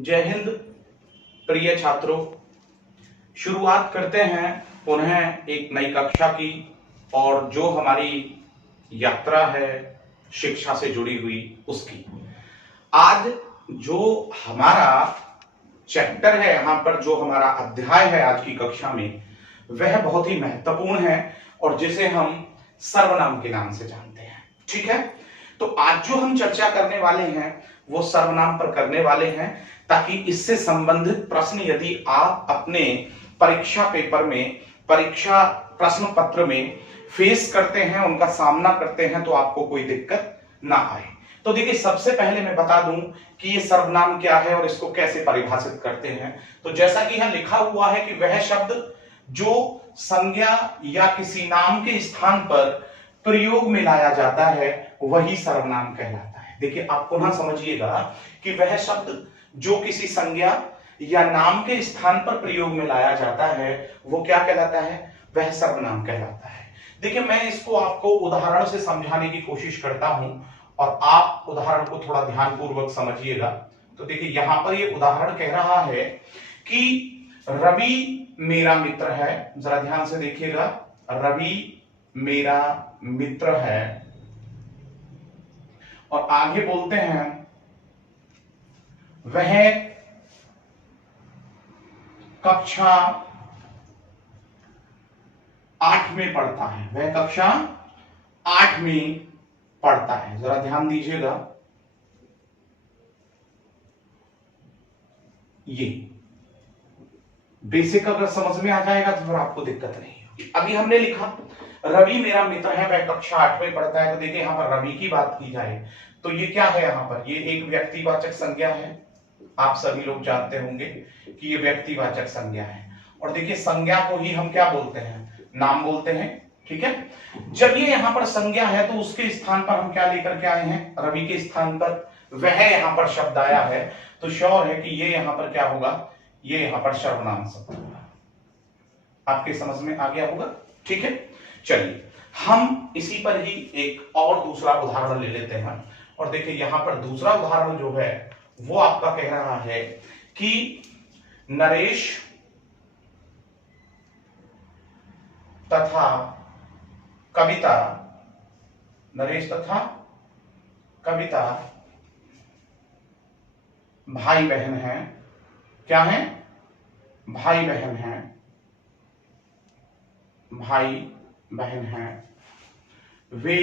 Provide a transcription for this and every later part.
जय हिंद प्रिय छात्रों, शुरुआत करते हैं पुनः एक नई कक्षा की। और जो हमारी यात्रा है शिक्षा से जुड़ी हुई उसकी, आज जो हमारा चैप्टर है, यहां पर जो हमारा अध्याय है आज की कक्षा में, वह बहुत ही महत्वपूर्ण है और जिसे हम सर्वनाम के नाम से जानते हैं। ठीक है, तो आज जो हम चर्चा करने वाले हैं वो सर्वनाम पर करने वाले हैं, ताकि इससे संबंधित प्रश्न यदि आप अपने परीक्षा पेपर में, परीक्षा प्रश्न पत्र में फेस करते हैं, उनका सामना करते हैं, तो आपको कोई दिक्कत ना आए। तो देखिए, सबसे पहले मैं बता दूं कि ये सर्वनाम क्या है और इसको कैसे परिभाषित करते हैं। तो जैसा कि यहां लिखा हुआ है कि वह शब्द जो संज्ञा या किसी नाम के स्थान पर प्रयोग में लाया जाता है वही सर्वनाम कहलाता है। देखिए, आप पुनः समझिएगा कि वह शब्द जो किसी संज्ञा या नाम के स्थान पर प्रयोग में लाया जाता है वो क्या कहलाता है, वह सर्वनाम कहलाता है। देखिए, मैं इसको आपको उदाहरण से समझाने की कोशिश करता हूं और आप उदाहरण को थोड़ा ध्यानपूर्वक समझिएगा। तो देखिए, यहां पर ये उदाहरण कह रहा है कि रवि मेरा मित्र है। जरा ध्यान से देखिएगा, रवि मेरा मित्र है। और आगे बोलते हैं वह कक्षा 8 में पढ़ता है। वह कक्षा 8 में पढ़ता है। जरा ध्यान दीजिएगा, ये बेसिक अगर समझ में आ जाएगा तो फिर आपको दिक्कत नहीं होगी। अभी हमने लिखा रवि मेरा मित्र है, वह कक्षा 8 में पढ़ता है। तो देखिए, यहां पर रवि की बात की जाए तो ये क्या है, यहां पर ये एक व्यक्तिवाचक संज्ञा है। आप सभी लोग जानते होंगे कि ये व्यक्तिवाचक संज्ञा है। और देखिए, संज्ञा को ही हम क्या बोलते हैं, नाम बोलते हैं। ठीक है, जब ये यहां पर संज्ञा है तो उसके स्थान पर हम क्या लेकर के आए हैं, रवि के स्थान पर वह यहां पर शब्द आया है, तो श्योर है कि ये यहां पर क्या होगा, ये यहां पर सर्वनाम शब्द होगा। आपके समझ में आ गया होगा। ठीक है, चलिए हम इसी पर ही एक और दूसरा उदाहरण ले लेते हैं। और देखिए, यहां पर दूसरा उदाहरण जो है वो आपका कह रहा है कि नरेश तथा कविता, नरेश तथा कविता भाई बहन हैं। क्या हैं, भाई बहन हैं, भाई बहन हैं। वे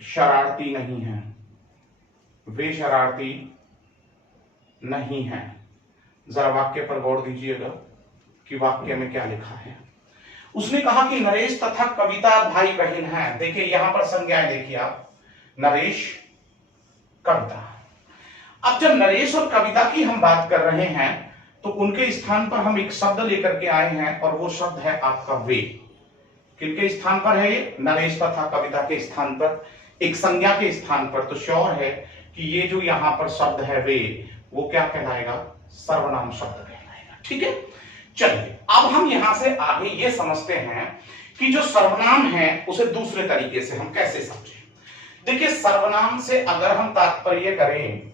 शरारती नहीं हैं, वे शरारती नहीं हैं। जरा वाक्य पर गौर दीजिएगा कि वाक्य में क्या लिखा है। उसने कहा कि नरेश तथा कविता भाई बहन हैं। देखिए, यहां पर संज्ञाएं देखिए आप, नरेश, कविता। अब जब नरेश और कविता की हम बात कर रहे हैं तो उनके स्थान पर हम एक शब्द लेकर के आए हैं और वो शब्द है आपका वे। किनके स्थान पर है ये, नरेश तथा कविता के स्थान पर, एक संज्ञा के स्थान पर। तो श्योर है कि ये जो यहां पर शब्द है वे, वो क्या कहलाएगा, सर्वनाम शब्द कहलाएगा। ठीक है, चलिए अब हम यहां से आगे ये समझते हैं कि जो सर्वनाम है उसे दूसरे तरीके से हम कैसे समझें। देखिए, सर्वनाम से अगर हम तात्पर्य करें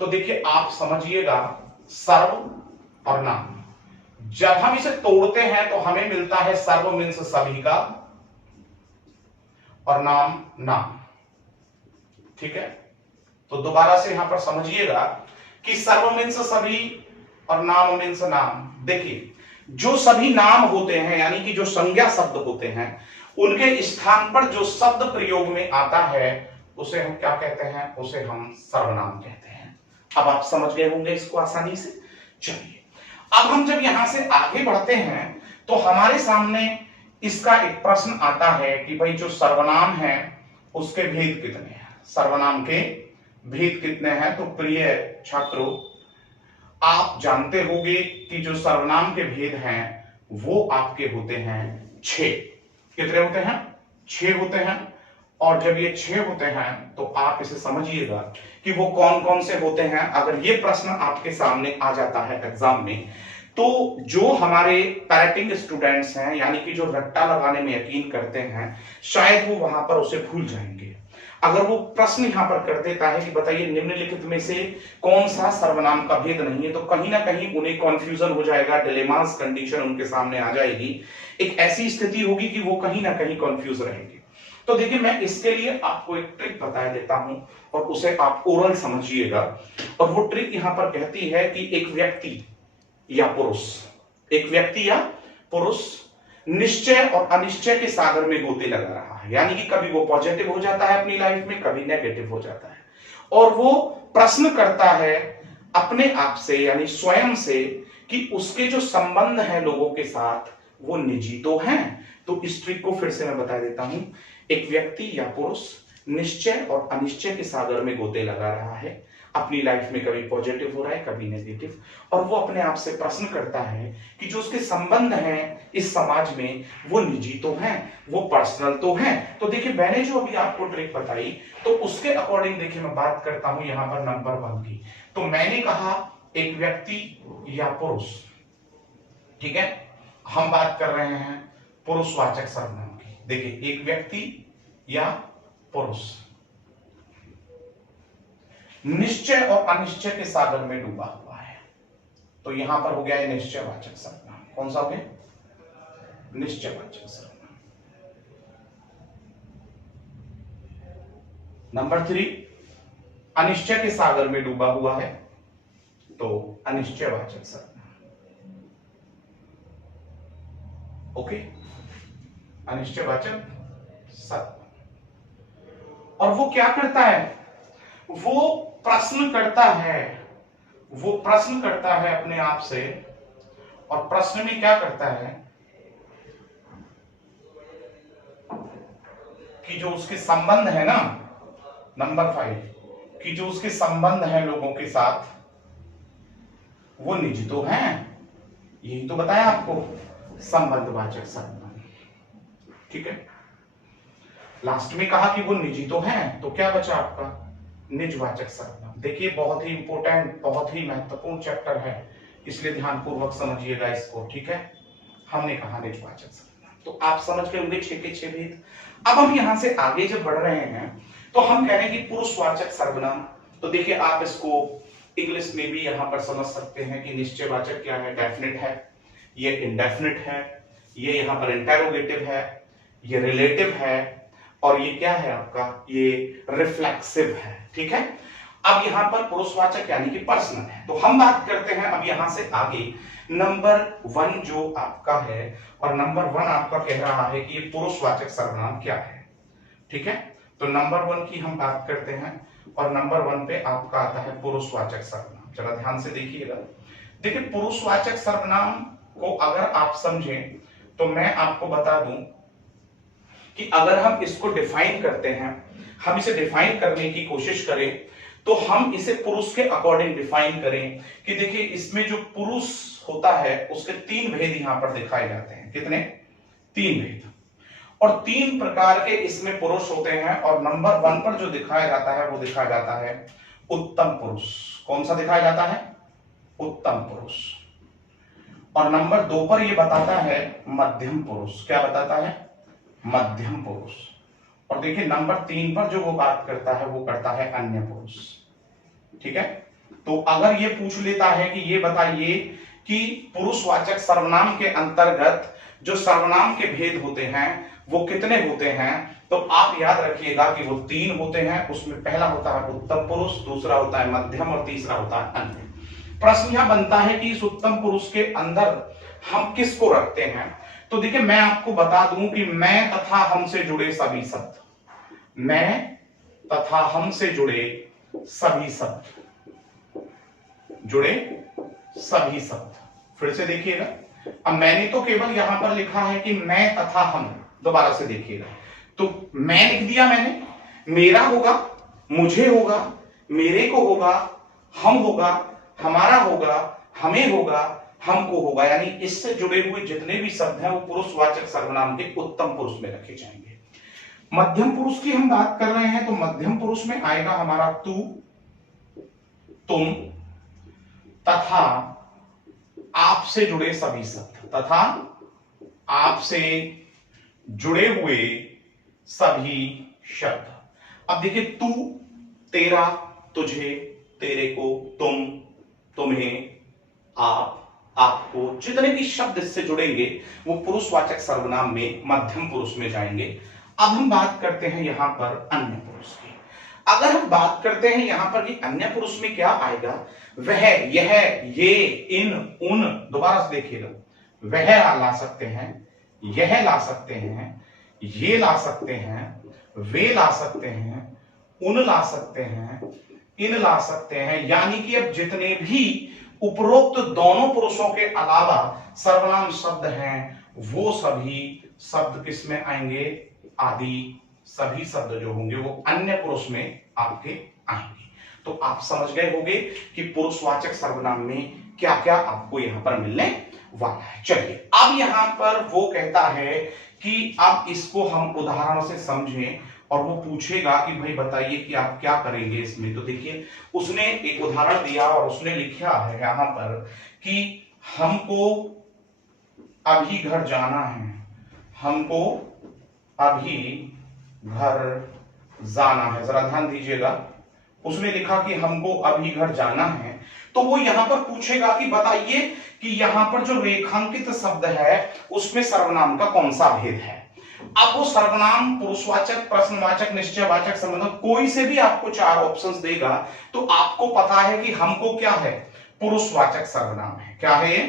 तो देखिए आप समझिएगा, सर्व और नाम, जब हम इसे तोड़ते हैं तो हमें मिलता है सर्व मीन्स सभी का और नाम नाम। ठीक है, तो दोबारा से यहां पर समझिएगा कि सर्व मीन्स सभी और नाम मीन्स नाम। देखिए, जो सभी नाम होते हैं यानी कि जो संज्ञा शब्द होते हैं, उनके स्थान पर जो शब्द प्रयोग में आता है उसे हम क्या कहते हैं, उसे हम सर्वनाम कहते हैं। अब आप समझ गए होंगे इसको आसानी से। चलिए, अब हम जब यहां से आगे बढ़ते हैं तो हमारे सामने इसका एक प्रश्न आता है कि भाई जो सर्वनाम है उसके भेद कितने हैं, सर्वनाम के भेद कितने हैं। तो प्रिय छात्रों, आप जानते होंगे कि जो सर्वनाम के भेद हैं वो आपके होते हैं 6। कितने होते हैं, 6 होते हैं। और जब ये 6 होते हैं तो आप इसे समझिएगा कि वो कौन कौन से होते हैं। अगर ये प्रश्न आपके सामने आ जाता है एग्जाम में तो जो हमारे पैरेटिंग स्टूडेंट्स हैं, यानी कि जो रट्टा लगाने में यकीन करते हैं, शायद वो वहां पर उसे भूल जाएंगे। अगर वो प्रश्न यहां पर कर देता है कि बताइए निम्नलिखित में से कौन सा सर्वनाम का भेद नहीं है, तो कहीं ना कहीं उन्हें कंफ्यूजन हो जाएगा, डिलेमास कंडीशन उनके सामने आ जाएगी, एक ऐसी स्थिति होगी कि वो कहीं ना कहीं कंफ्यूज रहेंगे। तो देखिए मैं इसके लिए आपको एक ट्रिक बता देता हूं और उसे आप ओरल समझिएगा। और वो ट्रिक यहां पर कहती है कि एक व्यक्ति या पुरुष निश्चय और अनिश्चय के सागर में गोते लगा रहा है, यानी कि कभी वो पॉजिटिव हो जाता है अपनी लाइफ में, कभी नेगेटिव हो जाता है, और वो प्रश्न करता है अपने आप से यानी स्वयं से कि उसके जो संबंध है लोगों के साथ वो निजी तो हैं। तो इस ट्रिक को फिर से मैं बता देता हूं। एक व्यक्ति या पुरुष निश्चय और अनिश्चय के सागर में गोते लगा रहा है, अपनी लाइफ में कभी पॉजिटिव हो रहा है कभी नेगेटिव, और वो अपने आप से प्रश्न करता है कि जो उसके संबंध हैं इस समाज में वो निजी तो हैं, वो पर्सनल तो हैं। तो देखिए मैंने जो अभी आपको ट्रिक बताई तो उसके अकॉर्डिंग देखिए मैं बात करता हूं यहां पर नंबर 1 की। तो मैंने कहा एक व्यक्ति या पुरुष, ठीक है, हम बात कर रहे हैं पुरुषवाचक सर्वनाम की। देखिए एक व्यक्ति या पुरुष निश्चय और अनिश्चय के सागर में डूबा हुआ है, तो यहां पर हो गया है निश्चयवाचक सर्वनाम। कौन सा हो गया? निश्चयवाचक सर्वनाम। नंबर 3 अनिश्चय के सागर में डूबा हुआ है, तो अनिश्चयवाचक सर्वनाम। ओके, अनिश्चयवाचक सर्वनाम। और वो क्या करता है? वो प्रश्न करता है अपने आप से, और प्रश्न में क्या करता है कि जो उसके संबंध है ना, नंबर 5 कि जो उसके संबंध है लोगों के साथ वो निजी तो हैं। यही तो बताया आपको, संबंधवाचक सर्वनाम। ठीक है, लास्ट में कहा कि वो निजी तो हैं, तो क्या बचा आपका? निजवाचक सर्वनाम। देखिए बहुत ही इंपॉर्टेंट, बहुत ही महत्वपूर्ण चैप्टर है, इसलिए ध्यानपूर्वक समझिएगा इसको। ठीक है, हमने कहा निजवाचक सर्वनाम, तो आप समझ गए होंगे 6 के 6 भेद। अब हम यहां से आगे जब बढ़ रहे हैं तो हम कह रहे हैं कि पुरुषवाचक सर्वनाम। तो देखिए आप इसको इंग्लिश में भी यहां पर समझ सकते हैं कि निश्चयवाचक क्या है? डेफिनेट है, ये इंडेफिनिट है, ये यहां पर इंटेरोगेटिव है, ये रिलेटिव है, और ये क्या है आपका? ये रिफ्लेक्सिव है। ठीक है, अब यहां पर पुरुषवाचक यानी कि पर्सनल है। तो हम बात करते हैं अब यहां से आगे नंबर 1 जो आपका है, और नंबर 1 आपका कह रहा है कि ये पुरुषवाचक सर्वनाम क्या है। ठीक है, तो नंबर 1 की हम बात करते हैं, और नंबर 1 पे आपका आता है पुरुषवाचक सर्वनाम। जरा ध्यान से देखिएगा। देखिए पुरुषवाचक सर्वनाम को अगर आप समझें तो मैं आपको बता दूं कि अगर हम इसको डिफाइन करते हैं, हम इसे डिफाइन करने की कोशिश करें, तो हम इसे पुरुष के अकॉर्डिंग डिफाइन करें कि देखिए इसमें जो पुरुष होता है उसके 3 भेद यहां पर दिखाए जाते हैं। कितने? 3 भेद, और 3 प्रकार के इसमें पुरुष होते हैं। और नंबर 1 पर जो दिखाया जाता है वो दिखाया जाता है उत्तम पुरुष। कौन सा दिखाया जाता है? उत्तम पुरुष। और नंबर 2 पर ये बताता है मध्यम पुरुष। क्या बताता है? मध्यम पुरुष। और देखिए नंबर 3 पर जो वो बात करता है वो करता है अन्य पुरुष। ठीक है, तो अगर ये पूछ लेता है कि ये बताइए कि पुरुषवाचक सर्वनाम के अंतर्गत जो सर्वनाम के भेद होते हैं वो कितने होते हैं, तो आप याद रखिएगा कि वो 3 होते हैं। उसमें पहला होता है उत्तम पुरुष, दूसरा होता है मध्यम, और तीसरा होता है अन्य। प्रश्न यह बनता है कि इस उत्तम पुरुष के अंदर हम किसको रखते हैं। तो देखिए मैं आपको बता दूं कि मैं तथा हम से जुड़े सभी शब्द, मैं तथा हम से जुड़े सभी शब्द, जुड़े सभी शब्द। फिर से देखिएगा, अब मैंने तो केवल यहां पर लिखा है कि मैं तथा हम। दोबारा से देखिएगा, तो मैं लिख दिया मैंने, मेरा होगा, मुझे होगा, मेरे को होगा, हम होगा, हमारा होगा, हमें होगा, हमको होगा, यानी इससे जुड़े हुए जितने भी शब्द हैं वो पुरुषवाचक सर्वनाम के उत्तम पुरुष में रखे जाएंगे। मध्यम पुरुष की हम बात कर रहे हैं, तो मध्यम पुरुष में आएगा हमारा तू, तुम, तथा आपसे जुड़े सभी शब्द, तथा आपसे जुड़े हुए सभी शब्द। अब देखिए तू, तेरा, तुझे, तेरे को, तुम, तुम्हें, आप, आपको, जितने भी शब्द इससे जुड़ेंगे वो पुरुषवाचक सर्वनाम में मध्यम पुरुष में जाएंगे। अब हम बात करते हैं यहां पर अन्य पुरुष की। अगर हम बात करते हैं यहां पर कि अन्य पुरुष में क्या आएगा, वह, यह, ये, इन, उन, दोबारा से देखिएगा, वह ला सकते हैं, यह ला सकते हैं, ये ला सकते हैं, वे ला सकते हैं, उन ला सकते हैं, इन ला सकते हैं। यानी कि अब जितने भी उपरोक्त दोनों पुरुषों के अलावा सर्वनाम शब्द हैं वो सभी शब्द किस में आएंगे, आदि सभी शब्द जो होंगे वो अन्य पुरुष में आपके आएंगे। तो आप समझ गए होंगे कि पुरुषवाचक सर्वनाम में क्या क्या आपको यहां पर मिलने वाला है। चलिए अब यहां पर वो कहता है कि अब इसको हम उदाहरण से समझें और वो पूछेगा कि भाई बताइए कि आप क्या करेंगे इसमें। तो देखिए उसने एक उदाहरण दिया और उसने लिखा है यहां पर कि हमको अभी घर जाना है, हमको अभी घर जाना है। जरा ध्यान दीजिएगा, उसने लिखा कि हमको अभी घर जाना है, तो वो यहां पर पूछेगा कि बताइए कि यहां पर जो रेखांकित शब्द है उसमें सर्वनाम का कौन सा भेद है। अब वो सर्वनाम पुरुषवाचक, प्रश्नवाचक, निश्चयवाचक, संबंधक कोई से भी आपको 4 ऑप्शंस देगा तो आपको पता है कि हमको क्या है, पुरुषवाचक सर्वनाम है। क्या है ये,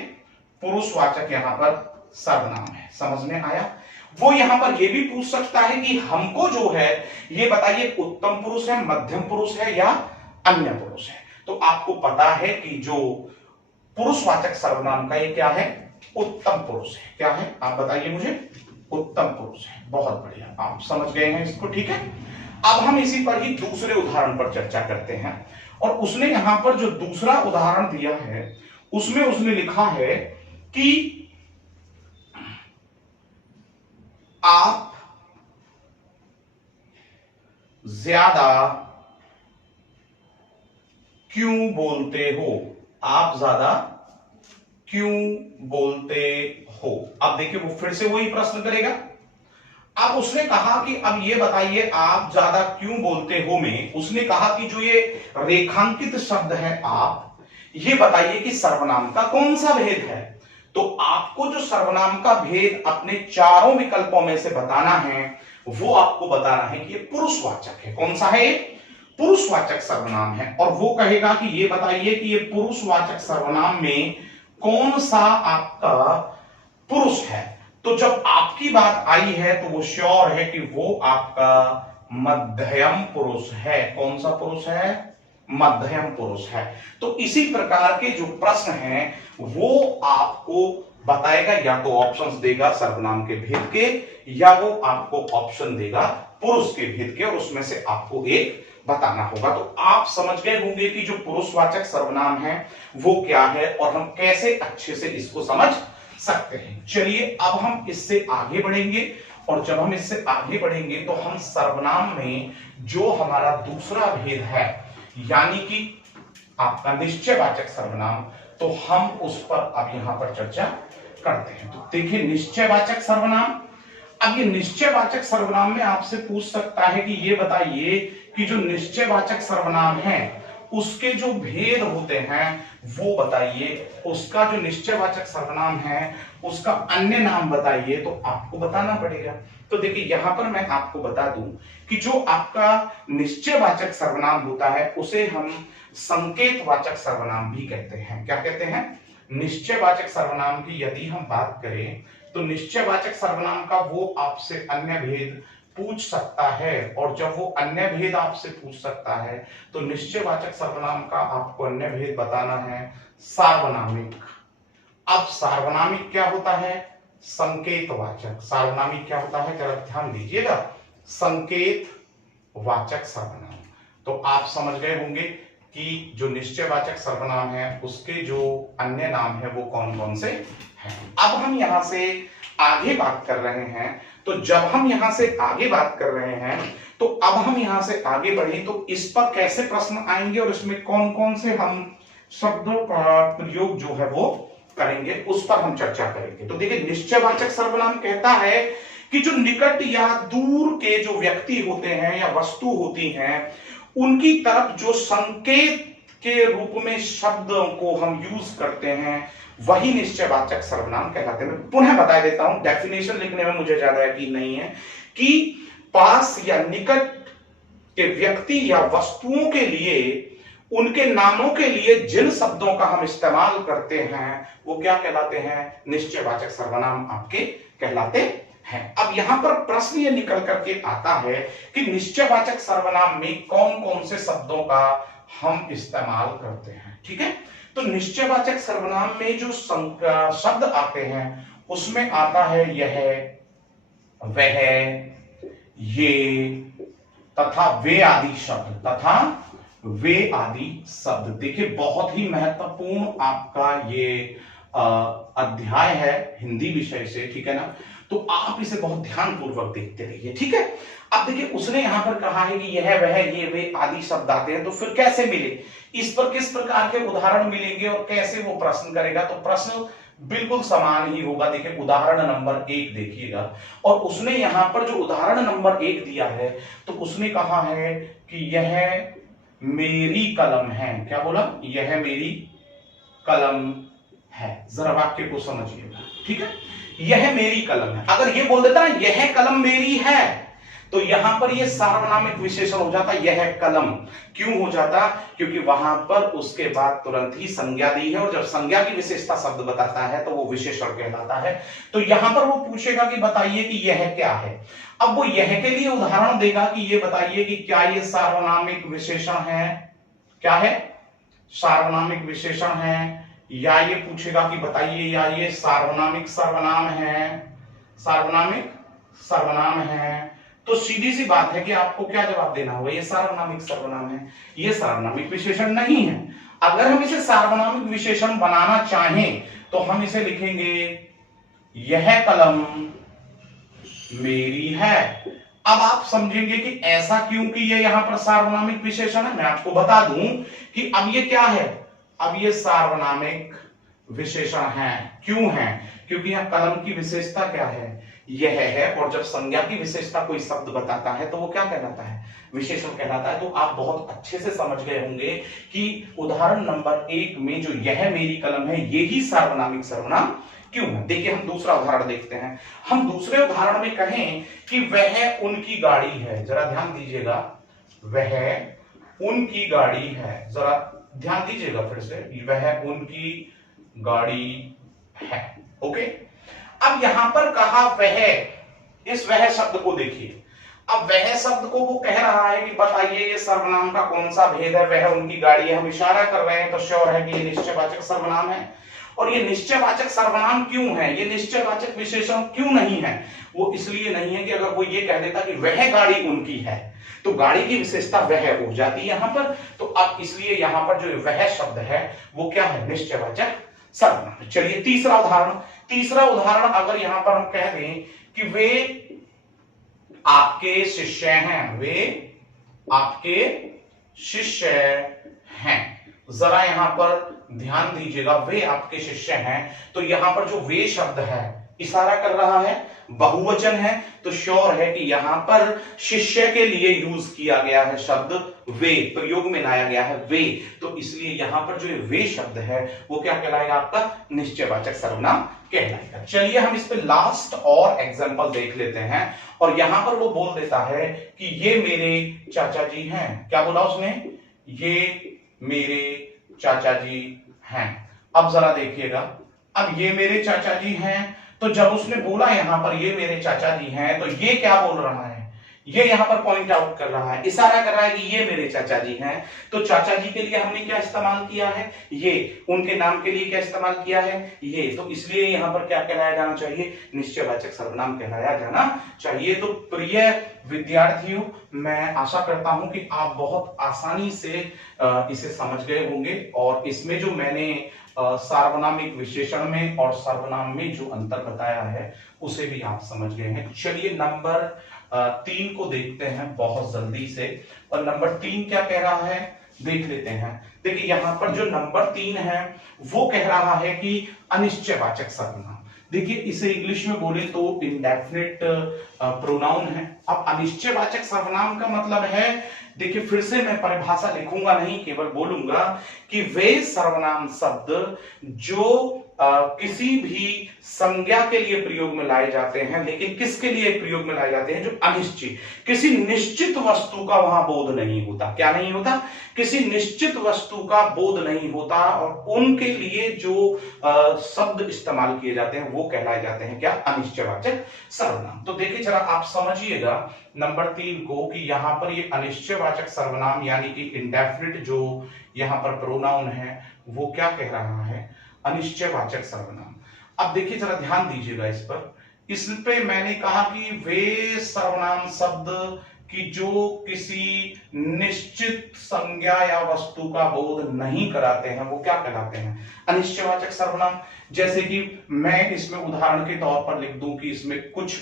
पुरुषवाचक यहां पर सर्वनाम है। समझ में आया। वो यहां पर यह भी पूछ सकता है कि हमको जो है ये बताइए उत्तम पुरुष है, मध्यम पुरुष है या अन्य पुरुष है। तो आपको पता है कि जो पुरुषवाचक सर्वनाम का ये क्या है, उत्तम पुरुष है। क्या है आप बताइए मुझे, उत्तम पुरुष है। बहुत बढ़िया, आप समझ गए हैं इसको, ठीक है। अब हम इसी पर ही दूसरे उदाहरण पर चर्चा करते हैं और उसने यहां पर जो दूसरा उदाहरण दिया है उसमें उसने लिखा है कि आप ज्यादा क्यों बोलते हो, आप ज्यादा क्यों बोलते हो। अब देखिए वो फिर से वही प्रश्न करेगा। अब उसने कहा कि अब ये बताइए आप ज्यादा क्यों बोलते हो में उसने कहा कि जो ये रेखांकित शब्द है आप, ये बताइए कि सर्वनाम का कौन सा भेद है। तो आपको जो सर्वनाम का भेद अपने चारों विकल्पों में से बताना है वो आपको बताना है कि ये पुरुषवाचक है। कौन सा है ये, पुरुषवाचक सर्वनाम है। और वो कहेगा कि ये बताइए कि ये पुरुषवाचक सर्वनाम में कौन सा आपका पुरुष है। तो जब आपकी बात आई है तो वो श्योर है कि वो आपका मध्यम पुरुष है। कौन सा पुरुष है, मध्यम पुरुष है। तो इसी प्रकार के जो प्रश्न हैं वो आपको बताएगा, या तो ऑप्शंस देगा सर्वनाम के भेद के या वो आपको ऑप्शन देगा पुरुष के भेद के, और उसमें से आपको एक बताना होगा। तो आप समझ गए होंगे कि जो पुरुषवाचक सर्वनाम है वो क्या है और हम कैसे अच्छे से इसको समझ सकते हैं। चलिए अब हम इससे आगे बढ़ेंगे और जब हम इससे आगे बढ़ेंगे तो हम सर्वनाम में जो हमारा दूसरा भेद है यानी कि आपका निश्चयवाचक सर्वनाम, तो हम उस पर अब यहां पर चर्चा करते हैं। तो देखिए निश्चयवाचक सर्वनाम, अब ये निश्चयवाचक सर्वनाम में आपसे पूछ सकता है कि ये बताइए कि जो निश्चयवाचक सर्वनाम है उसके जो भेद होते हैं वो बताइए, उसका जो निश्चयवाचक सर्वनाम है उसका अन्य नाम बताइए। तो आपको बताना पड़ेगा। तो देखिए यहां पर मैं आपको बता दूं कि जो आपका निश्चयवाचक सर्वनाम होता है उसे हम संकेतवाचक सर्वनाम भी कहते हैं। क्या कहते हैं, निश्चयवाचक सर्वनाम की यदि हम बात करें तो निश्चयवाचक सर्वनाम का वो आपसे अन्य भेद पूछ सकता है, और जब वो अन्य भेद आपसे पूछ सकता है तो निश्चयवाचक सर्वनाम का आपको अन्य भेद बताना है सार्वनामिक। अब सार्वनामिक क्या होता है, संकेतवाचक। सार्वनामिक क्या होता है, जरा ध्यान दीजिएगा, संकेतवाचक सर्वनाम। तो आप समझ गए होंगे कि जो निश्चयवाचक सर्वनाम है उसके जो अन्य नाम है वो कौन कौन से हैं। अब हम यहां से आगे बात कर रहे हैं, तो जब हम यहां से आगे बात कर रहे हैं तो अब हम यहां से आगे बढ़े तो इस पर कैसे प्रश्न आएंगे और इसमें कौन कौन से हम शब्दों का प्रयोग जो है वो करेंगे, उस पर हम चर्चा करेंगे। तो देखिए, निश्चयवाचक सर्वनाम कहता है कि जो निकट या दूर के जो व्यक्ति होते हैं या वस्तु होती हैं, उनकी तरफ जो संकेत के रूप में शब्दों को हम यूज करते हैं, वही निश्चयवाचक सर्वनाम कहलाते हैं। मैं पुनः बता देता हूं, डेफिनेशन लिखने में मुझे ज्यादा यकीन नहीं है, कि पास या निकट के व्यक्ति या वस्तुओं के लिए, उनके नामों के लिए जिन शब्दों का हम इस्तेमाल करते हैं, वो क्या कहलाते हैं? निश्चयवाचक सर्वनाम आपके कहलाते हैं। अब यहां पर प्रश्न ये निकल करके आता है कि निश्चयवाचक सर्वनाम में कौन कौन से शब्दों का हम इस्तेमाल करते हैं। ठीक है, तो निश्चयवाचक सर्वनाम में जो शब्द आते हैं, उसमें आता है यह, वह, ये तथा वे आदि शब्द, तथा वे आदि शब्द। देखिए, बहुत ही महत्वपूर्ण आपका ये अध्याय है हिंदी विषय से, ठीक है ना, तो आप इसे बहुत ध्यानपूर्वक देखते रहिए। ठीक है, अब देखिए, उसने यहां पर कहा है कि यह, वह, ये, वे आदि शब्द आते हैं, तो फिर कैसे मिले, इस पर किस प्रकार के उदाहरण मिलेंगे और कैसे वो प्रश्न करेगा? तो प्रश्न बिल्कुल समान ही होगा। देखिए, उदाहरण नंबर 1 देखिएगा, और उसने यहां पर जो उदाहरण नंबर 1 दिया है, तो उसने कहा है कि यह मेरी कलम है। क्या बोला? यह मेरी कलम है। जरा वाक्य को समझिएगा। ठीक है, यह मेरी कलम है। अगर ये बोल देता ना यह कलम मेरी है, तो यहां पर यह सार्वनामिक विशेषण हो जाता, यह कलम। क्यों हो जाता? क्योंकि वहां पर उसके बाद तुरंत ही संज्ञा दी है, और जब संज्ञा की विशेषता शब्द बताता है तो वो विशेषण कहलाता है। तो यहां पर वो पूछेगा कि बताइए कि यह क्या है। अब वो यह के लिए उदाहरण देगा कि ये बताइए कि क्या ये सार्वनामिक विशेषण है? क्या है? सार्वनामिक विशेषण है। या ये पूछेगा कि बताइए, या ये सार्वनामिक सर्वनाम है? सार्वनामिक सर्वनाम है। तो सीधी सी बात है कि आपको क्या जवाब देना होगा? ये सार्वनामिक सर्वनाम है, ये सार्वनामिक विशेषण नहीं है। अगर हम इसे सार्वनामिक विशेषण बनाना चाहें, तो हम इसे लिखेंगे, यह कलम मेरी है। अब आप समझेंगे कि ऐसा क्यों कि ये यहां पर सार्वनामिक विशेषण है। मैं आपको बता दूं कि अब ये क्या है, अब ये सार्वनामिक विशेषण है। क्यों है? क्योंकि यहां कलम की विशेषता क्या है? यह है, और जब संज्ञा की विशेषता कोई शब्द बताता है तो वो क्या कहलाता है? विशेषण कहलाता है। तो आप बहुत अच्छे से समझ गए होंगे कि उदाहरण नंबर 1 में जो यह मेरी कलम है, यही सार्वनामिक सर्वनाम क्यों है। देखिए, हम दूसरा उदाहरण देखते हैं। हम दूसरे उदाहरण में कहें कि वह उनकी गाड़ी है, जरा ध्यान दीजिएगा, वह उनकी गाड़ी है। जरा ध्यान दीजिएगा फिर से, वह उनकी गाड़ी है। ओके, अब यहां पर कहा वह, इस वह शब्द को देखिए। अब वह शब्द को वो कह रहा है कि बताइए ये सर्वनाम का कौन सा भेद है? वह उनकी गाड़ी है, हम इशारा कर रहे हैं, तो श्योर है कि ये निश्चयवाचक सर्वनाम है। और ये निश्चयवाचक सर्वनाम क्यों है? ये निश्चयवाचक विशेषण क्यों नहीं है? वो इसलिए नहीं है कि अगर वो ये कह देता कि वह गाड़ी उनकी है, तो गाड़ी की विशेषता वह हो जाती है यहां पर। तो अब इसलिए यहां पर जो वह शब्द है वो क्या है? निश्चयवाचक सर्वनाम। चलिए, तीसरा उदाहरण अगर यहां पर हम कह दें कि वे आपके शिष्य हैं, वे आपके शिष्य हैं। जरा यहां पर ध्यान दीजिएगा, वे आपके शिष्य हैं, तो यहां पर जो वे शब्द है इशारा कर रहा है, बहुवचन है, तो श्योर है कि यहां पर शिष्य के लिए यूज किया गया है शब्द वे, प्रयोग में लाया गया है वे। तो इसलिए यहां पर जो वे शब्द है वो क्या कहलाएगा? आपका निश्चयवाचक सर्वनाम कहलाएगा। चलिए, हम इस पे लास्ट और एग्जांपल देख लेते हैं। और यहां पर वो बोल देता है कि ये मेरे चाचा जी हैं। क्या बोला उसने? ये मेरे चाचा जी हैं। अब जरा देखिएगा, अब ये मेरे चाचा जी हैं, तो जब उसने बोला यहां पर ये मेरे चाचा जी हैं, तो ये क्या बोल रहा है? ये यहां पर पॉइंट आउट कर रहा है, इशारा कर रहा है कि ये मेरे चाचा जी हैं। तो चाचा जी के लिए हमने क्या इस्तेमाल किया है? ये। उनके नाम के लिए क्या इस्तेमाल किया है? ये। तो इसलिए यहां पर क्या कहलाया जाना चाहिए? निश्चयवाचक सर्वनाम कहलाया जाना चाहिए। तो प्रिय विद्यार्थियों, मैं आशा करता हूं कि आप बहुत आसानी से इसे समझ गए होंगे, और इसमें जो मैंने सार्वनामिक विशेषण में और सर्वनाम में जो अंतर बताया है उसे भी आप समझ गए हैं। चलिए, नंबर 3 को देखते हैं बहुत जल्दी से। और नंबर 3 क्या कह रहा है, देख लेते हैं। देखिए यहां पर जो नंबर 3 है वो कह रहा है कि अनिश्चयवाचक सर्वनाम। देखिए इसे इंग्लिश में बोले तो इंडेफिनिट प्रोनाउन है। अब अनिश्चयवाचक सर्वनाम का मतलब है, देखिए फिर से मैं परिभाषा लिखूंगा नहीं, केवल बोलूंगा कि वे सर्वनाम शब्द जो किसी भी संज्ञा के लिए प्रयोग में लाए जाते हैं, लेकिन किसके लिए प्रयोग में लाए जाते हैं, जो अनिश्चित, किसी निश्चित वस्तु का वहां बोध नहीं होता। क्या नहीं होता? किसी निश्चित वस्तु का बोध नहीं होता, और उनके लिए जो शब्द इस्तेमाल किए जाते हैं वो कहलाए जाते हैं क्या? अनिश्चयवाचक सर्वनाम। तो देखिए जरा आप समझिएगा नंबर 3 को कि यहां पर ये अनिश्चयवाचक सर्वनाम यानी कि इंडेफिनिट जो यहां पर प्रोनाउन है वो क्या कह रहा है? अनिश्चयवाचक सर्वनाम। अब देखिए जरा ध्यान दीजिएगा इस पर। इस पे मैंने कहा कि वे सर्वनाम शब्द कि जो किसी निश्चित संज्ञा या वस्तु का बोध नहीं कराते हैं वो क्या कहलाते हैं? अनिश्चयवाचक सर्वनाम। जैसे कि मैं इसमें उदाहरण के तौर पर लिख दूं कि इसमें कुछ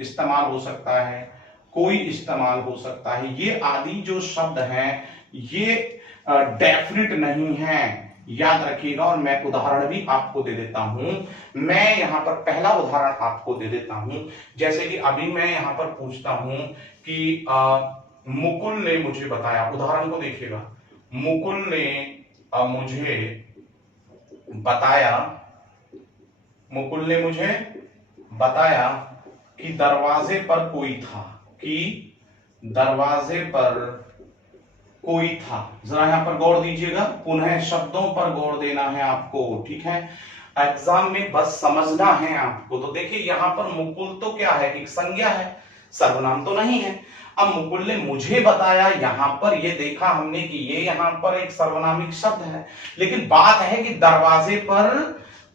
इस्तेमाल हो सकता है, कोई इस्तेमाल हो सकता है, ये आदि जो शब्द हैं ये डेफिनिट नहीं है, याद रखिएगा। और मैं उदाहरण भी आपको दे देता हूं। मैं यहां पर पहला उदाहरण आपको दे देता हूं। जैसे कि अभी मैं यहां पर पूछता हूं कि मुकुल ने मुझे बताया, उदाहरण को देखिएगा, मुकुल ने मुझे बताया, मुकुल ने मुझे बताया कि दरवाजे पर कोई था, कि दरवाजे पर कोई था। जरा यहां पर गौर दीजिएगा, पुनः शब्दों पर गौर देना है आपको, ठीक है? एग्जाम में बस समझना है आपको। तो देखिए यहां पर मुकुल तो क्या है? एक संज्ञा है, सर्वनाम तो नहीं है। अब मुकुल ने मुझे बताया, यहां पर ये देखा हमने कि ये यहां पर एक सर्वनामिक शब्द है, लेकिन बात है कि दरवाजे पर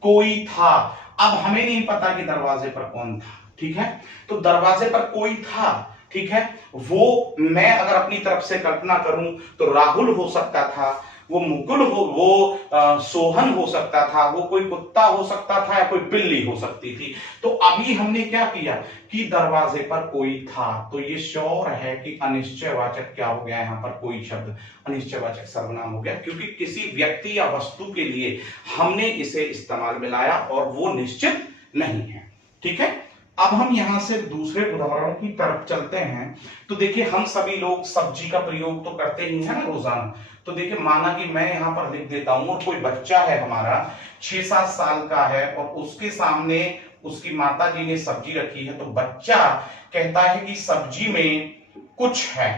कोई था। अब हमें नहीं पता कि दरवाजे पर कौन था, ठीक है? तो दरवाजे पर कोई था, ठीक है? वो मैं अगर अपनी तरफ से कल्पना करूं तो राहुल हो सकता था, वो मुकुल हो, वो सोहन हो सकता था, वो कोई कुत्ता हो सकता था या कोई बिल्ली हो सकती थी। तो अभी हमने क्या किया कि दरवाजे पर कोई था, तो ये श्योर है कि अनिश्चयवाचक क्या हो गया? यहां पर कोई शब्द अनिश्चयवाचक सर्वनाम हो गया, क्योंकि किसी व्यक्ति या वस्तु के लिए हमने इसे इस्तेमाल में लाया और वो निश्चित नहीं है, ठीक है? अब हम यहां से दूसरे उदाहरण की तरफ चलते हैं। तो देखिए हम सभी लोग सब्जी का प्रयोग तो करते ही हैं ना रोजाना। तो देखिए माना कि मैं यहां पर लिख देता हूं और कोई बच्चा है हमारा 6-7 साल का है और उसके सामने उसकी माता जी ने सब्जी रखी है, तो बच्चा कहता है कि सब्जी में कुछ है,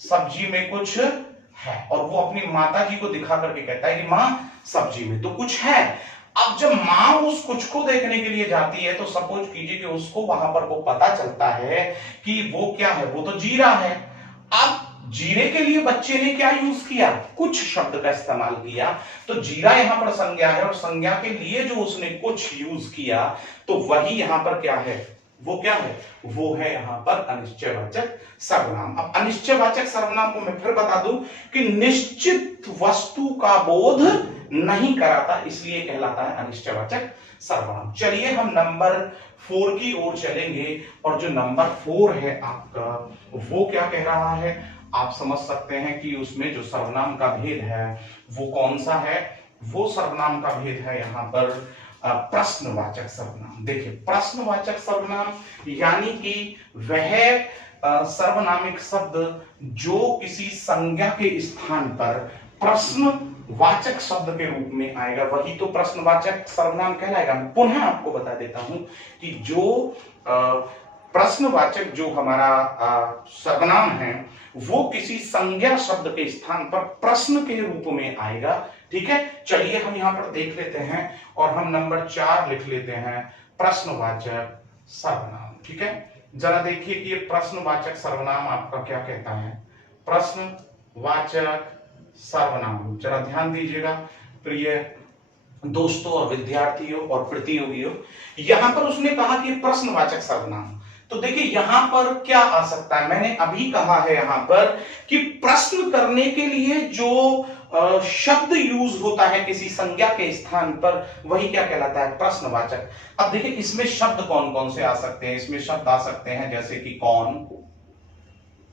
सब्जी में कुछ है, और वो अपनी माता जी को दिखा करके कहता है कि मां सब्जी में तो कुछ है। अब जब मां उस कुछ को देखने के लिए जाती है तो सपोज कीजिए कि उसको वहां पर वो पता चलता है कि वो क्या है, वो तो जीरा है। अब जीरे के लिए बच्चे ने क्या यूज किया? कुछ शब्द का इस्तेमाल किया। तो जीरा यहां पर संज्ञा है और संज्ञा के लिए जो उसने कुछ यूज किया, तो वही यहां पर क्या है? वो क्या है? वो है यहां पर अनिश्चयवाचक सर्वनाम। अब अनिश्चयवाचक सर्वनाम को मैं फिर बता दूं कि निश्चित वस्तु का बोध नहीं कराता, इसलिए कहलाता है अनिश्चयवाचक सर्वनाम। चलिए हम नंबर 4 की ओर चलेंगे, और जो नंबर 4 है आपका, वो क्या कह रहा है? आप समझ सकते हैं कि उसमें जो सर्वनाम का भेद है वो कौन सा है? वो सर्वनाम का भेद है यहां पर प्रश्नवाचक सर्वनाम। देखिए प्रश्नवाचक सर्वनाम यानी कि वह सर्वनामिक शब्द जो किसी संज्ञा के स्थान पर प्रश्नवाचक शब्द के रूप में आएगा, वही तो प्रश्नवाचक सर्वनाम कहलाएगा। पुनः आपको बता देता हूं कि जो प्रश्नवाचक जो हमारा सर्वनाम है वो किसी संज्ञा शब्द के स्थान पर प्रश्न के रूप में आएगा, ठीक है? चलिए हम यहां पर देख लेते हैं और हम नंबर 4 लिख लेते हैं, प्रश्नवाचक सर्वनाम, ठीक है? जरा देखिए कि ये प्रश्नवाचक सर्वनाम आपका क्या कहता है। प्रश्नवाचक सर्वनाम, जरा ध्यान दीजिएगा प्रिय दोस्तों और विद्यार्थियों और प्रतियोगियों, यहां पर उसने कहा कि प्रश्नवाचक सर्वनाम। तो देखिए यहां पर क्या आ सकता है? मैंने अभी कहा है यहां पर कि प्रश्न करने के लिए जो शब्द यूज होता है किसी संज्ञा के स्थान पर, वही क्या कहलाता है? प्रश्नवाचक। अब देखिए इसमें शब्द कौन कौन से आ सकते हैं? इसमें शब्द आ सकते हैं जैसे कि कौन,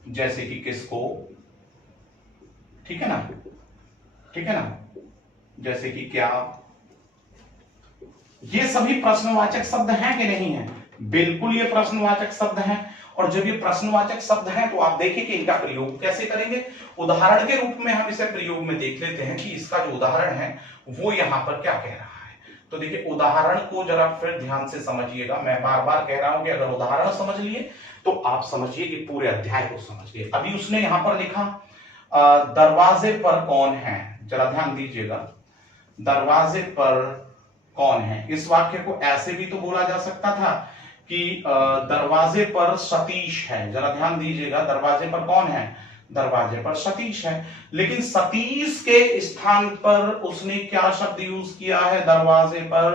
जैसे कि किसको, ठीक है ना, ठीक है ना, जैसे कि क्या, ये सभी प्रश्नवाचक शब्द हैं कि नहीं है? बिल्कुल ये प्रश्नवाचक शब्द हैं। और जब ये प्रश्नवाचक शब्द हैं तो आप देखिए कि इनका प्रयोग कैसे करेंगे। उदाहरण के रूप में हम इसे प्रयोग में देख लेते हैं कि इसका जो उदाहरण है वो यहां पर क्या कह रहा है। तो देखिए उदाहरण को जरा फिर ध्यान से समझिएगा। मैं बार बार कह रहा हूं कि अगर उदाहरण समझ लिए तो आप समझिए कि पूरे अध्याय को समझ गए। अभी उसने यहां पर लिखा दरवाजे पर कौन है, जरा ध्यान दीजिएगा, दरवाजे पर कौन है। इस वाक्य को ऐसे भी तो बोला जा सकता था कि दरवाजे पर सतीश है। जरा ध्यान दीजिएगा, दरवाजे पर कौन है, दरवाजे पर सतीश है। लेकिन सतीश के स्थान पर उसने क्या शब्द यूज किया है, दरवाजे पर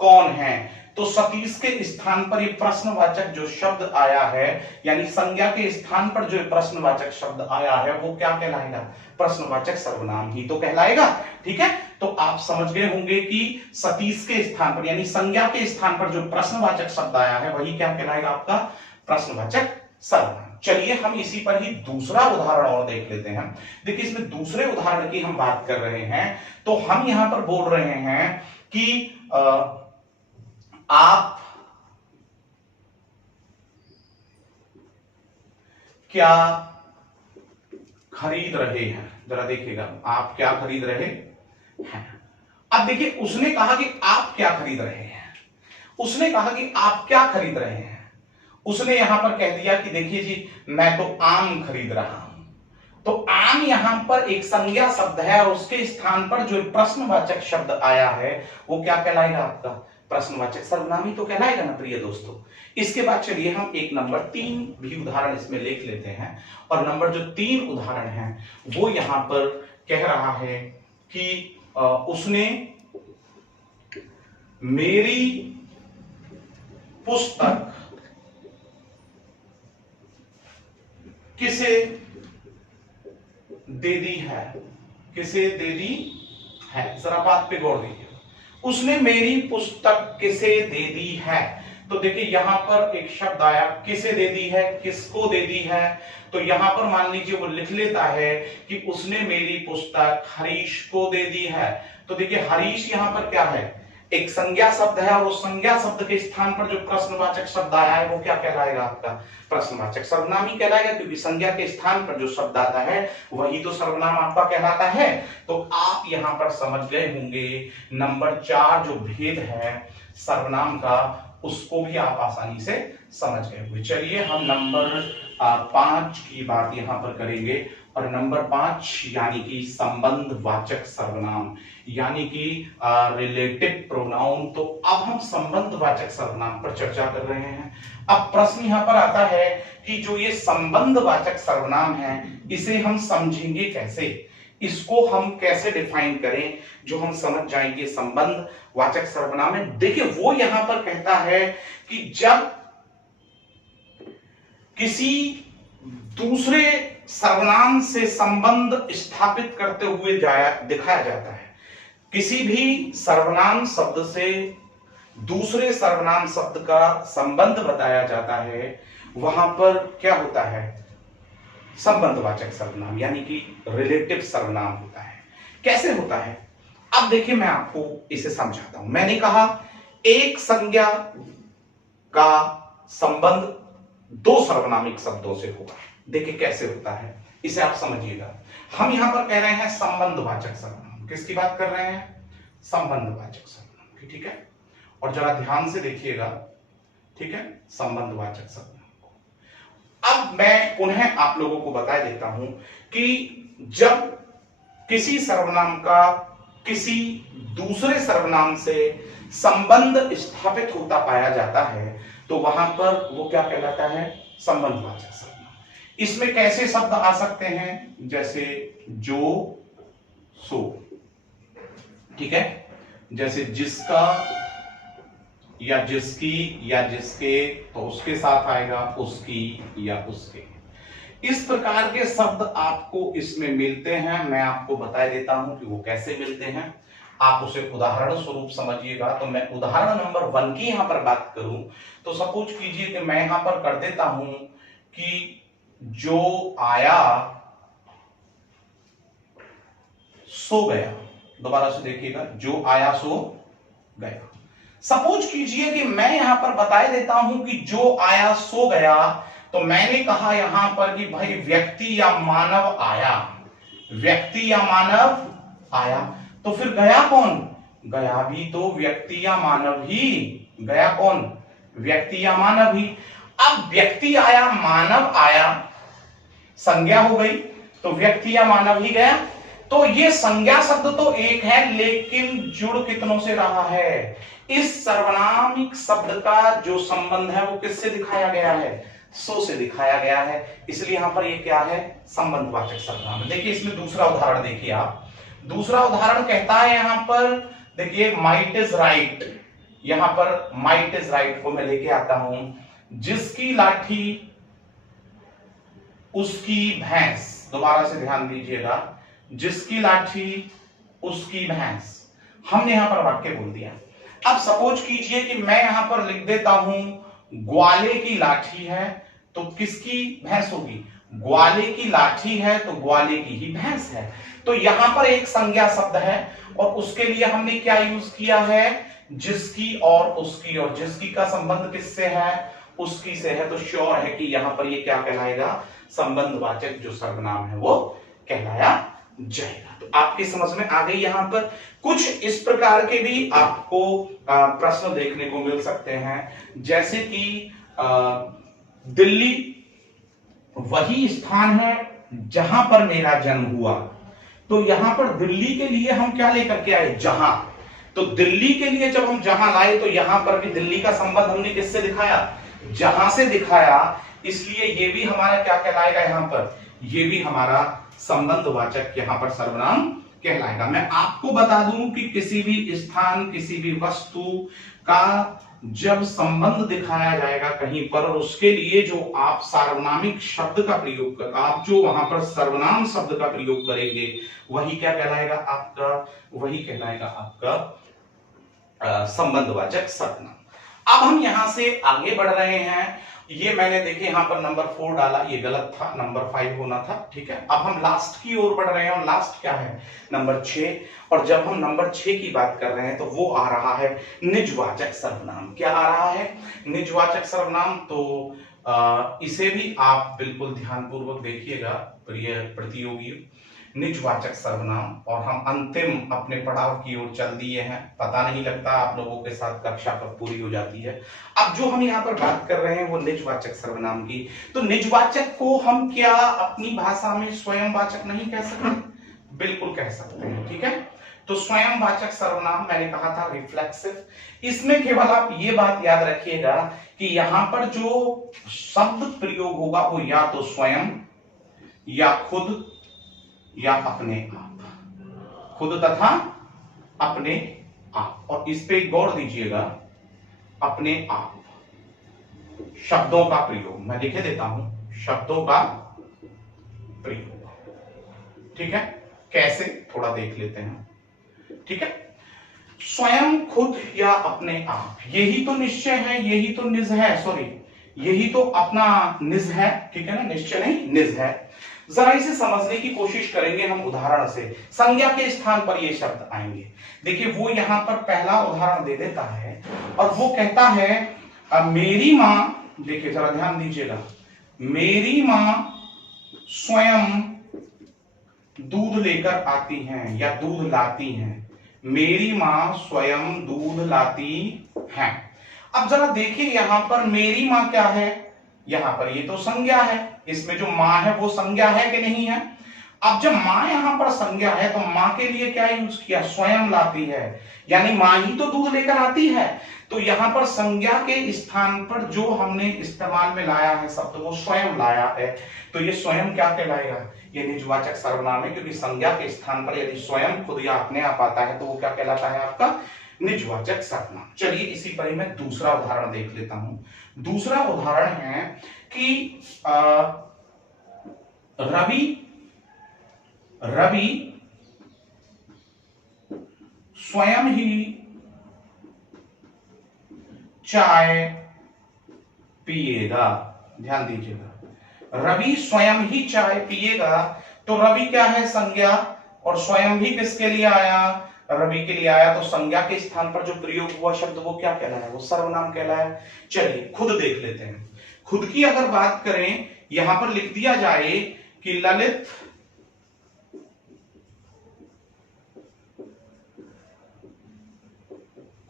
कौन है। तो सतीश के स्थान पर ये प्रश्नवाचक जो शब्द आया है, यानी संज्ञा के स्थान पर जो प्रश्नवाचक शब्द आया है वो क्या कहलाएगा, प्रश्नवाचक सर्वनाम ही तो कहलाएगा। ठीक है, तो आप समझ गए होंगे कि सतीश के स्थान पर यानी संज्ञा के स्थान पर जो प्रश्नवाचक शब्द आया है वही क्या कहलाएगा, आपका प्रश्नवाचक सर्वनाम। चलिए हम इसी पर ही दूसरा उदाहरण और देख लेते हैं। देखिए इसमें दूसरे उदाहरण की हम बात कर रहे हैं, तो हम यहां पर बोल रहे हैं कि आप क्या खरीद रहे हैं। जरा देखिएगा, आप क्या खरीद रहे हैं। अब देखिए उसने कहा कि आप क्या खरीद रहे हैं, उसने कहा कि आप क्या खरीद रहे हैं। उसने यहां पर कह दिया कि देखिए जी मैं तो आम खरीद रहा हूं। तो आम यहां पर एक संज्ञा शब्द है और उसके स्थान पर जो प्रश्नवाचक शब्द आया है वो क्या कहलाएगा, आपका प्रश्नवाचक सर्वनाम ही तो कहलाएगा ना प्रिय दोस्तों। इसके बाद चलिए हम एक नंबर 3 भी उदाहरण इसमें लिख लेते हैं। और नंबर जो 3 उदाहरण है वो यहां पर कह रहा है कि उसने मेरी पुस्तक किसे दे दी है, किसे दे दी है। जरा बात पे गौर दीजिए, उसने मेरी पुस्तक किसे दे दी है। तो देखिए यहां पर एक शब्द आया, किसे दे दी है, किसको दे दी है। तो यहां पर मान लीजिए वो लिख लेता है कि उसने मेरी पुस्तक हरीश को दे दी है। तो देखिए हरीश यहां पर क्या है, एक संज्ञा शब्द है और उस संज्ञा शब्द के स्थान पर जो प्रश्नवाचक शब्द आया है वो क्या कहलाएगा, आपका प्रश्नवाचक सर्वनाम ही कहलाएगा, क्योंकि संज्ञा के स्थान पर जो शब्द आता है वही तो सर्वनाम आपका कहलाता है। तो आप यहां पर समझ गए होंगे नंबर 4 जो भेद है सर्वनाम का, उसको भी आप आसानी से समझ गए होंगे। चलिए हम नंबर 5 की बात यहां पर करेंगे। और नंबर 5 यानी कि संबंधवाचक सर्वनाम, यानी कि रिलेटिव प्रोनाउन। तो अब हम संबंधवाचक सर्वनाम पर चर्चा कर रहे हैं। अब प्रश्न यहां पर आता है कि जो ये संबंधवाचक सर्वनाम है इसे हम समझेंगे कैसे, इसको हम कैसे डिफाइन करें जो हम समझ जाएंगे संबंधवाचक सर्वनाम है। देखिए वो यहां पर कहता है कि जब किसी दूसरे सर्वनाम से संबंध स्थापित करते हुए दिखाया जाता है, किसी भी सर्वनाम शब्द से दूसरे सर्वनाम शब्द का संबंध बताया जाता है, वहां पर क्या होता है, संबंधवाचक सर्वनाम यानी कि रिलेटिव सर्वनाम होता है। कैसे होता है, अब देखिए मैं आपको इसे समझाता हूं। मैंने कहा एक संज्ञा का संबंध दो सर्वनामिक शब्दों से होगा। देखिए कैसे होता है, इसे आप समझिएगा। हम यहां पर कह रहे हैं संबंधवाचक सर्वनाम, किसकी बात कर रहे हैं, संबंधवाचक सर्वनाम की। ठीक है, और जरा ध्यान से देखिएगा, ठीक है, संबंधवाचक सर्वनाम को। अब मैं पुनः आप लोगों को बता देता हूं कि जब किसी सर्वनाम का किसी दूसरे सर्वनाम से संबंध स्थापित होता पाया जाता है तो वहां पर वो क्या कहलाता है, संबंधवाचक सर्वनाम। इसमें कैसे शब्द आ सकते हैं, जैसे जो, सो, ठीक है, जैसे जिसका या जिसकी या जिसके, तो उसके साथ आएगा उसकी या उसके। इस प्रकार के शब्द आपको इसमें मिलते हैं। मैं आपको बता देता हूं कि वो कैसे मिलते हैं, आप उसे उदाहरण स्वरूप समझिएगा। तो मैं उदाहरण नंबर 1 की यहां पर बात करूं तो सपोज कीजिए कि मैं यहां पर कर देता हूं कि जो आया सो गया। दोबारा से देखिएगा, जो आया सो गया। सपोज कीजिए कि मैं यहां पर बता देता हूं कि जो आया सो गया, तो मैंने कहा यहां पर कि भाई व्यक्ति या मानव आया, व्यक्ति या मानव आया, तो फिर गया कौन? गया भी तो व्यक्ति या मानव ही। गया कौन? व्यक्ति या मानव ही। अब व्यक्ति आया, मानव आया, संज्ञा हो गई, तो व्यक्ति या मानव ही गया। तो ये संज्ञा शब्द तो एक है, लेकिन जुड़ कितनों से रहा है? इस सर्वनामिक शब्द का जो संबंध है वो किससे दिखाया गया है? सो से दिखाया गया है। इसलिए यहां पर ये क्या है? संबंधवाचक सर्वनाम। देखिए इसमें दूसरा उदाहरण देखिए आप। दूसरा उदाहरण कहता है यहां पर, देखिए माइट इज राइट। यहां पर माइट इज राइट को मैं लेके आता हूं, जिसकी लाठी उसकी भैंस। दोबारा से ध्यान दीजिएगा, जिसकी लाठी उसकी भैंस। हमने यहां पर वाक्य बोल दिया। अब सपोज कीजिए कि मैं यहां पर लिख देता हूं ग्वाले की लाठी है, तो किसकी भैंस होगी? ग्वाले की लाठी है तो ग्वाले की ही भैंस है। तो यहां पर एक संज्ञा शब्द है और उसके लिए हमने क्या यूज किया है? जिसकी और उसकी। और जिसकी का संबंध किससे है? उसकी से है। तो श्योर है कि यहां पर ये क्या कहलाएगा? संबंधवाचक जो सर्वनाम है वो कहलाया जाएगा। तो आपकी समझ में आ गई। यहां पर कुछ इस प्रकार के भी आपको प्रश्न देखने को मिल सकते हैं, जैसे कि दिल्ली वही स्थान है जहां पर मेरा जन्म हुआ। तो यहां पर दिल्ली के लिए हम क्या लेकर के आए? जहां। तो दिल्ली के लिए जब हम जहां लाए, तो यहां पर भी दिल्ली का संबंध हमने किससे दिखाया? जहां से दिखाया। इसलिए ये भी हमारा क्या कहलाएगा? यहां पर ये भी हमारा संबंधवाचक यहां पर सर्वनाम कहलाएगा। मैं आपको बता दूं कि किसी भी स्थान, किसी भी वस्तु का जब संबंध दिखाया जाएगा कहीं पर, और उसके लिए जो आप सार्वनामिक शब्द का प्रयोग कर, आप जो वहां पर सर्वनाम शब्द का प्रयोग करेंगे, वही क्या कहलाएगा? आपका वही कहलाएगा आपका संबंधवाचक सर्वनाम। अब हम यहां से आगे बढ़ रहे हैं। ये मैंने देखिए यहां पर नंबर 4 डाला, ये गलत था, नंबर 5 होना था। ठीक है, अब हम लास्ट की ओर बढ़ रहे हैं, और लास्ट क्या है? नंबर 6। और जब हम नंबर 6 की बात कर रहे हैं तो वो आ रहा है निजवाचक सर्वनाम। क्या आ रहा है? निजवाचक सर्वनाम। तो इसे भी आप बिल्कुल ध्यानपूर्वक देखिएगा प्रिय प्रतियोगियों। निजवाचक सर्वनाम, और हम अंतिम अपने पड़ाव की ओर चल दिए हैं। पता नहीं लगता आप लोगों के साथ कक्षा कब पूरी हो जाती है। अब जो हम यहाँ पर बात कर रहे हैं वो निजवाचक सर्वनाम की। तो निजवाचक को हम क्या अपनी भाषा में स्वयंवाचक नहीं कह सकते? बिल्कुल कह सकते हैं। ठीक है, तो स्वयंवाचक सर्वनाम मैंने कहा था रिफ्लेक्सिव। इसमें केवल आप ये बात याद रखिएगा कि यहां पर जो शब्द प्रयोग होगा वो या तो स्वयं, या खुद, या अपने आप। खुद तथा अपने आप। और इस पे गौर दीजिएगा, अपने आप। शब्दों का प्रयोग मैं लिखे देता हूं, शब्दों का प्रयोग। ठीक है, कैसे थोड़ा देख लेते हैं। ठीक है, स्वयं, खुद या अपने आप, यही तो निश्चय है, यही तो निज है। सॉरी, यही तो अपना निज है। ठीक है ना, निश्चय नहीं, निज है। जरा इसे समझने की कोशिश करेंगे हम उदाहरण से। संज्ञा के स्थान पर ये शब्द आएंगे। देखिए वो यहां पर पहला उदाहरण दे देता है, और वो कहता है मेरी मां। देखिए जरा ध्यान दीजिएगा, मेरी मां स्वयं दूध लेकर आती हैं या दूध लाती हैं। मेरी मां स्वयं दूध लाती हैं। अब जरा देखिए यहां पर मेरी मां क्या है? यहां पर ये तो संज्ञा है, इसमें जो मां है वो संज्ञा है कि नहीं है? अब जब मां यहां पर संज्ञा है तो मां के लिए क्या यूज किया? स्वयं लाती है, यानी मां ही तो दूध लेकर आती है। तो यहां पर संज्ञा के स्थान पर जो हमने इस्तेमाल में लाया है शब्द, वो स्वयं लाया है। तो ये स्वयं क्या कहलाएगा? ये निजवाचक सर्वनाम है, क्योंकि संज्ञा के स्थान पर यदि स्वयं, खुद या अपने आप आता है तो वो क्या कहलाता है? आपका निजवाचक सर्वनाम। चलिए इसी पर ही मैं दूसरा उदाहरण देख लेता हूं। दूसरा उदाहरण है कि रवि स्वयं ही चाय पिएगा। ध्यान दीजिएगा, रवि स्वयं ही चाय पिएगा। तो रवि क्या है? संज्ञा। और स्वयं भी किसके लिए आया, रवि के लिए आया। तो संज्ञा के स्थान पर जो प्रयोग हुआ शब्द वो क्या कहलाया, वो सर्वनाम कहलाया। चलिए खुद देख लेते हैं। खुद की अगर बात करें, यहां पर लिख दिया जाए कि ललित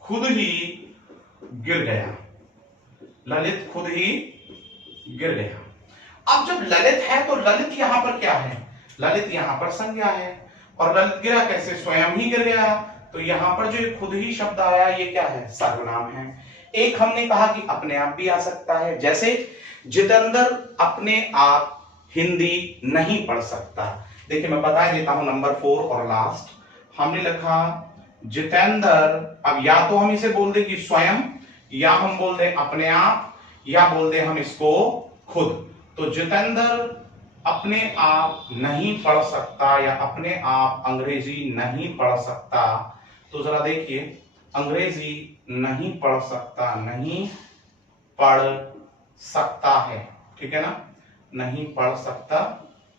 खुद ही गिर गया, ललित खुद ही गिर गया। अब जब ललित है तो ललित यहां पर क्या है, ललित यहां पर संज्ञा है, और ललित गिरा कैसे, स्वयं ही गिर गया। तो यहां पर जो खुद ही शब्द आया ये क्या है, सर्वनाम है। एक हमने कहा कि अपने आप भी आ सकता है, जैसे जितेंद्र अपने आप हिंदी नहीं पढ़ सकता। देखिए मैं बता देता हूं, नंबर 4 और लास्ट हमने लिखा जितेंद्र। अब या तो हम इसे बोल दे कि स्वयं, या हम बोल दे अपने आप, या बोल दे हम इसको खुद। तो जितेंद्र अपने आप नहीं पढ़ सकता या अपने आप अंग्रेजी नहीं पढ़ सकता। तो जरा देखिए, अंग्रेजी नहीं पढ़ सकता, नहीं पढ़ सकता है, ठीक है ना, नहीं पढ़ सकता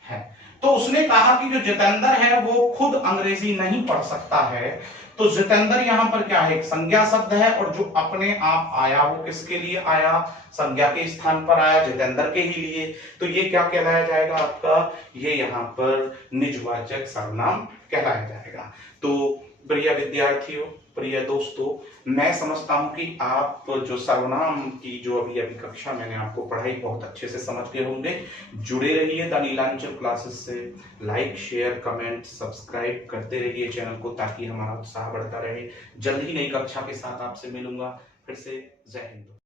है। तो उसने कहा कि जो जितेंद्र है वो खुद अंग्रेजी नहीं पढ़ सकता है। तो जितेंद्र यहां पर क्या है, एक संज्ञा शब्द है, और जो अपने आप आया वो किसके लिए आया, संज्ञा के स्थान पर आया, जितेंद्र के ही लिए। तो ये क्या कहलाया जाएगा आपका, ये यहां पर निजवाचक सर्वनाम कहलाया जाएगा। तो प्रिय विद्यार्थियों, प्रिय दोस्तों, मैं समझता हूं कि आप जो सर्वनाम की जो अभी कक्षा मैंने आपको पढ़ाई बहुत अच्छे से समझ गए होंगे। जुड़े रहिए द नीलांचल क्लासेस से, लाइक शेयर कमेंट सब्सक्राइब करते रहिए चैनल को, ताकि हमारा उत्साह बढ़ता रहे। जल्द ही नई कक्षा के साथ आपसे मिलूंगा फिर से। जय हिंद।